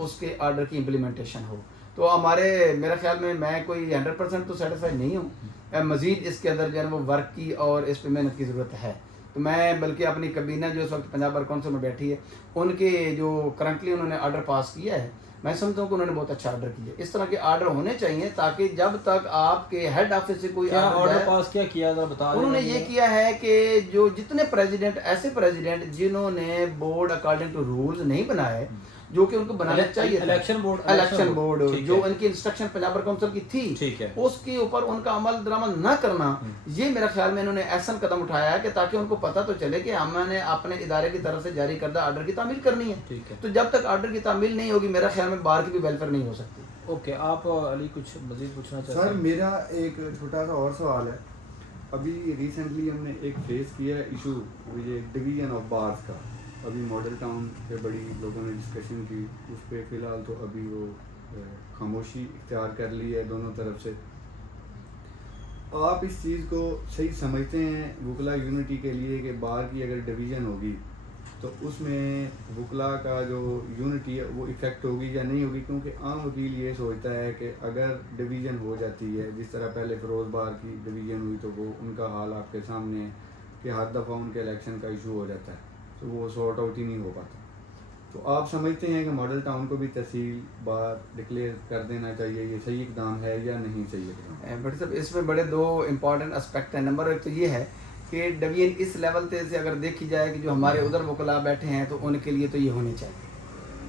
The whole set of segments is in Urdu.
اس کے آرڈر کی امپلیمنٹیشن ہو. تو ہمارے میرا خیال میں کوئی 100% تو سیٹسفائی نہیں ہوں. مزید اس کے اندر جو ہے وہ ورک کی اور اس پہ محنت کی ضرورت ہے. تو میں بلکہ اپنی کابینہ جو اس وقت پنجاب بار کونسل میں بیٹھی ہے ان کے جو کرنٹلی انہوں نے آرڈر پاس کیا ہے میں سمجھتا ہوں کہ انہوں نے بہت اچھا آرڈر کیا ہے. اس طرح کے آرڈر ہونے چاہیے تاکہ جب تک آپ کے ہیڈ آفس سے کوئی آرڈر پاس کیا ذرا بتا. انہوں نے یہ کیا ہے کہ جو جتنے پریزیڈنٹ ایسے پریزیڈنٹ جنہوں نے بورڈ اکارڈنگ ٹو رولز نہیں بنائے جو کہ ان کو بنانا چاہیے الیکشن بورڈ جو ان کی انسٹرکشن پنجاب بار کونسل کی تھی اس کے اوپر ان کا عمل درآمد نہ کرنا, یہ میرا خیال میں انہوں نے ایسا قدم اٹھایا ہے کہ تاکہ ان کو پتہ تو چلے کہ ہم نے اپنے ادارے کی طرف سے جاری کردہ آرڈر کی تعمیل کرنی ہے. تو جب تک آرڈر کی تعمیل نہیں ہوگی میرا خیال میں بار کی بھی ویلفیئر نہیں ہو سکتی. اوکے, آپ علی کچھ مزید پوچھنا چاہتے ہیں؟ سر میرا ایک چھوٹا سا اور سوال ہے. ابھی ریسنٹلی ہم نے ایک فیس کیا ہے ایشو یہ ڈویژن آف بارز کا. ابھی ماڈل ٹاؤن پہ بڑی لوگوں نے ڈسکشن کی اس پہ. فی الحال تو ابھی وہ خاموشی اختیار کر لی ہے دونوں طرف سے. آپ اس چیز کو صحیح سمجھتے ہیں وکلا یونٹی کے لیے کہ بار کی اگر ڈویژن ہوگی تو اس میں وکلا کا جو یونٹی ہے وہ افیکٹ ہوگی یا نہیں ہوگی؟ کیونکہ عام وکیل یہ سوچتا ہے کہ اگر ڈویژن ہو جاتی ہے جس طرح پہلے فیروز بار کی ڈویژن ہوئی تو وہ ان کا حال آپ کے سامنے ہے کہ ہر دفعہ ان کے الیکشن کا ایشو ہو جاتا ہے تو وہ سارٹ آؤٹ ہی نہیں ہو پاتا. تو آپ سمجھتے ہیں کہ ماڈل ٹاؤن کو بھی تحصیل بار ڈکلیئر کر دینا چاہیے, یہ صحیح اقدام ہے یا نہیں صحیح اقدام؟ بٹ صاحب اس میں بڑے دو امپورٹنٹ اسپیکٹ ہیں. نمبر ایک تو یہ ہے کہ ڈویژن اس لیول سے اگر دیکھی جائے کہ جو ہمارے ادھر وکلا بیٹھے ہیں تو ان کے لیے تو یہ ہونی چاہیے,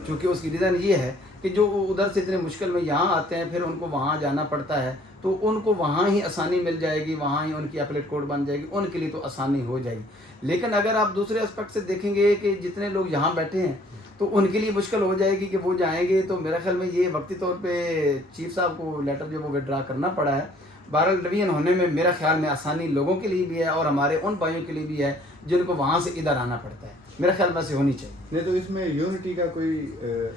چونکہ اس کی ریزن یہ ہے کہ جو ادھر سے اتنے مشکل میں یہاں آتے ہیں پھر ان کو وہاں جانا پڑتا ہے تو ان کو وہاں ہی آسانی مل جائے گی, وہاں ہی ان کی اپلیٹ کوڈ بن جائے گی, ان کے لیے تو آسانی ہو جائے گی. لیکن اگر آپ دوسرے اسپیکٹ سے دیکھیں گے کہ جتنے لوگ یہاں بیٹھے ہیں تو ان کے لیے مشکل ہو جائے گی کہ وہ جائیں گے. تو میرا خیال میں یہ وقتی طور پہ چیف صاحب کو لیٹر جو وہ وڈرا کرنا پڑا ہے. بہرحال ڈویژن ہونے میں میرا خیال میں آسانی لوگوں کے لیے بھی ہے اور ہمارے ان بھائیوں کے لیے بھی ہے جن کو وہاں سے ادھر آنا پڑتا ہے. میرا خیال میں سے ہونی چاہیے. نہیں تو اس میں یونٹی کا کوئی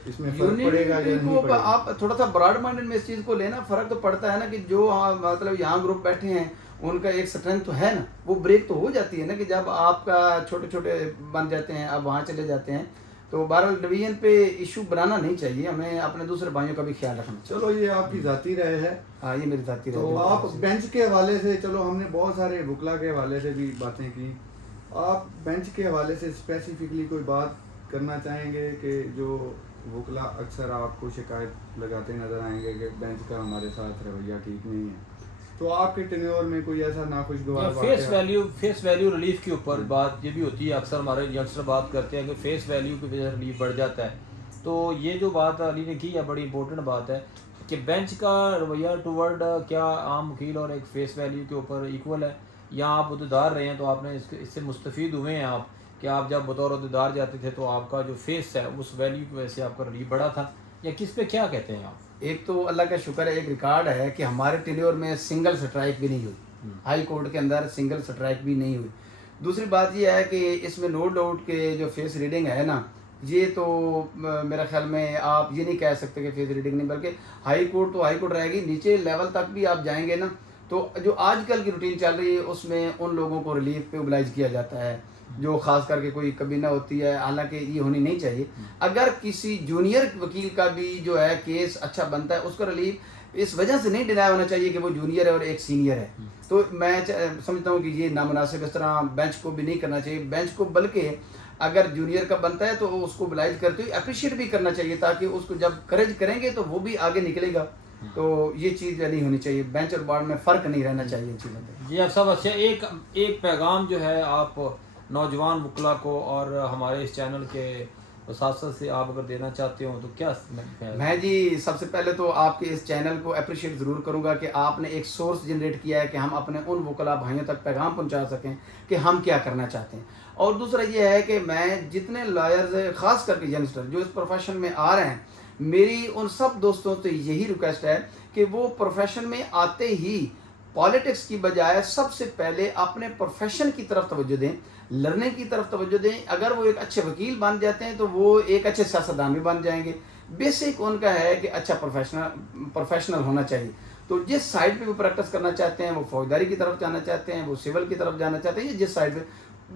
اس میں فرق پڑے گا یا نہیں پڑے گا؟ آپ تھوڑا سا براڈ مائنڈڈ میں اس چیز کو لینا, فرق تو پڑتا ہے نا کہ جو مطلب یہاں گروپ بیٹھے ہیں ان کا ایک اسٹرینتھ تو ہے نا, وہ بریک تو ہو جاتی ہے نا کہ جب آپ کا چھوٹے چھوٹے بن جاتے ہیں آپ وہاں چلے جاتے ہیں. تو بہرحال ڈویژن پہ ایشو بنانا نہیں چاہیے, ہمیں اپنے دوسرے بھائیوں کا بھی خیال رکھنا چاہیے. چلو یہ آپ کی ذاتی رائے ہے. ہاں یہ میری ذاتی رائے. تو آپ بینچ کے حوالے سے, چلو ہم نے بہت سارے وکلا کے حوالے سے بھی باتیں کی, آپ بینچ کے حوالے سے اسپیسیفکلی کوئی بات کرنا چاہیں گے کہ جو وکلا اکثر آپ کو شکایت لگاتے نظر آئیں گے کہ بینچ کا ہمارے ساتھ رویہ ٹھیک نہیں ہے, تو آپ کے ٹینیور میں کوئی ایسا ناخوشگوار فیس ویلیو ریلیف کے اوپر بات یہ بھی ہوتی ہے. اکثر ہمارے ینگسٹر بات کرتے ہیں کہ فیس ویلیو کی وجہ سے ریلیف بڑھ جاتا ہے. تو یہ جو بات علی نے کی ہے بڑی امپورٹنٹ بات ہے کہ بینچ کا رویہ ٹورڈ کیا عام وکیل اور ایک فیس ویلیو کے اوپر ایکول ہے, یا آپ عہدیدار رہے ہیں تو آپ نے اس سے مستفید ہوئے ہیں آپ کہ آپ جب بطور عہدیدار جاتے تھے تو آپ کا جو فیس ہے اس ویلیو کی وجہ سے آپ کا ریلیف بڑھا تھا, یا کس پہ کیا کہتے ہیں آپ؟ ایک تو اللہ کا شکر ہے ایک ریکارڈ ہے کہ ہمارے ٹینیور میں سنگل سٹرائک بھی نہیں ہوئی, ہائی کورٹ کے اندر سنگل سٹرائک بھی نہیں ہوئی. دوسری بات یہ ہے کہ اس میں نو ڈاؤٹ کہ جو فیس ریڈنگ ہے نا یہ تو میرا خیال میں آپ یہ نہیں کہہ سکتے کہ فیس ریڈنگ نہیں, بلکہ ہائی کورٹ تو ہائی کورٹ رہے گی, نیچے لیول تک بھی آپ جائیں گے نا تو جو آج کل کی روٹین چل رہی ہے اس میں ان لوگوں کو ریلیف پہ اوبلائز کیا جاتا ہے جو خاص کر کے کوئی کابینہ ہوتی ہے. حالانکہ یہ ہونی نہیں چاہیے. اگر کسی جونیئر وکیل کا بھی جو ہے کیس اچھا بنتا ہے اس کو ریلیف اس وجہ سے نہیں ڈینائی ہونا چاہیے کہ وہ جونیئر ہے اور ایک سینئر ہے. تو میں سمجھتا ہوں کہ یہ نامناسب اس طرح بینچ کو بھی نہیں کرنا چاہیے. بینچ کو بلکہ اگر جونیئر کا بنتا ہے تو اس کو بلائز کرتے ہوئے اپریشیٹ بھی کرنا چاہیے تاکہ اس کو جب کریج کریں گے تو وہ بھی آگے نکلے گا. تو یہ چیز نہیں ہونی چاہیے, بینچ اور بارڈ میں فرق نہیں رہنا چاہیے ان چیزوں پہ. جی آپ صاحب اچھا ایک پیغام جو ہے آپ نوجوان وکلا کو اور ہمارے اس چینل کے اساتذہ سے آپ اگر دینا چاہتے ہوں تو کیا؟ میں جی سب سے پہلے تو آپ کے اس چینل کو اپریشیٹ ضرور کروں گا کہ آپ نے ایک سورس جنریٹ کیا ہے کہ ہم اپنے ان وکلا بھائیوں تک پیغام پہنچا سکیں کہ ہم کیا کرنا چاہتے ہیں. اور دوسرا یہ ہے کہ میں جتنے لائرز خاص کر کے ینگسٹر جو اس پروفیشن میں آ رہے ہیں, میری ان سب دوستوں سے یہی ریکویسٹ ہے کہ وہ پروفیشن میں آتے ہی پالیٹکس کی بجائے سب سے پہلے اپنے پروفیشن کی طرف توجہ دیں, لرننگ کی طرف توجہ دیں. اگر وہ ایک اچھے وکیل بن جاتے ہیں تو وہ ایک اچھے سیاستدان بھی بن جائیں گے. بیسک ان کا ہے کہ اچھا پروفیشنل ہونا چاہیے. تو جس سائڈ پہ وہ پریکٹس کرنا چاہتے ہیں, وہ فوجداری کی طرف جانا چاہتے ہیں, وہ سول کی طرف جانا چاہتے ہیں, یا جس سائڈ پہ